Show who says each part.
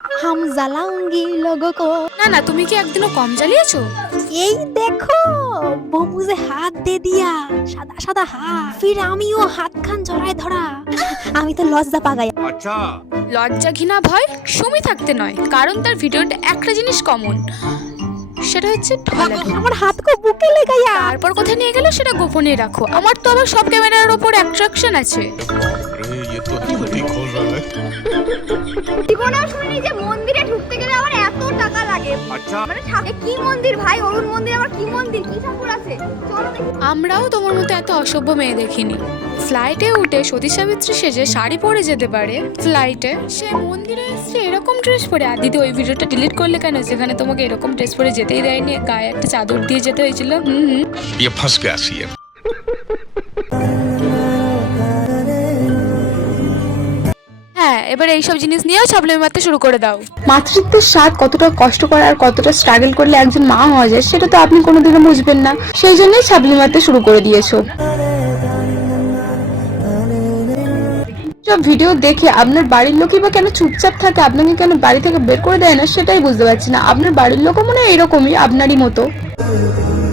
Speaker 1: हम जलाऊंगी लोगों को।
Speaker 2: না না, তুমি কি একদিনও কম জ্বালিয়েছো?
Speaker 1: এই দেখো, वो मुझे हाथ दे दिया, সাদা সাদা হাত, फिर আমিও হাত খান জড়ায় ধরা। আমি তো লজ্জা পা গায়া।
Speaker 3: अच्छा
Speaker 2: লজ্জা ঘৃণা ভয় সুমি থাকতে নয়, কারণ তার ভিডিওতে একটা জিনিস কমন, সেটা হচ্ছে ঢলাঢলি।
Speaker 1: আমার হাত কো বুকে লে গায়া।
Speaker 2: তারপর কোথায় নিয়ে গেল সেটা গোপনে রাখো। আমার তো আবার সব ক্যামেরার ওপর অ্যাট্রাকশন আছে।
Speaker 3: अरे ये तो ही खोल रहा है
Speaker 4: জীবনেও শুনিনি যে মন্দিরে ঢুকতে গেলে আমার এত টাকা লাগে।
Speaker 3: अच्छा
Speaker 4: মানে কি মন্দির ভাই, অরুণ মন্দির আবার কি মন্দির, কি ঠাকুর আছে, চলো দেখি।
Speaker 2: আমরাও তোমার মতো এত অসভ্য মেয়ে দেখিনি। ফ্লাইটে উঠে সতী সাবিত্রী সেজে শাড়ি পরে যেতে পারে ফ্লাইটে, সে মন্দিরে এসে এরকম ড্রেস পরে। আর দিদি ওই ভিডিওটা ডিলিট করলে কেন, যেখানে তোমাকে এরকম ড্রেস পরে যেতেই দেয়নি, গায়ে একটা চাদর দিয়ে যেতে হয়েছিল।
Speaker 3: ये फंस गया सीएम
Speaker 2: হ্যাঁ, এবার এইসব জিনিস নিয়েও ছাবলামি মারতে শুরু করে দাও।
Speaker 5: মাতৃত্বের স্বাদ কতটা কষ্টকর আর কতটা স্ট্রাগল করলে একজন মা হওয়া যায় সেটা তো আপনি কোনোদিনও বুঝবেন না, সেই জন্যই ছাবলি মারতে শুরু করে দিয়েছো। সব ভিডিও দেখে আপনার বাড়ির লোকই বা কেন চুপচাপ থাকে, আপনাকে কেন বাড়ি থেকে বের করে দেয় না সেটাই বুঝতে পারছি না। আপনার বাড়ির লোকও মনে হয় এরকমই আপনারই মতো।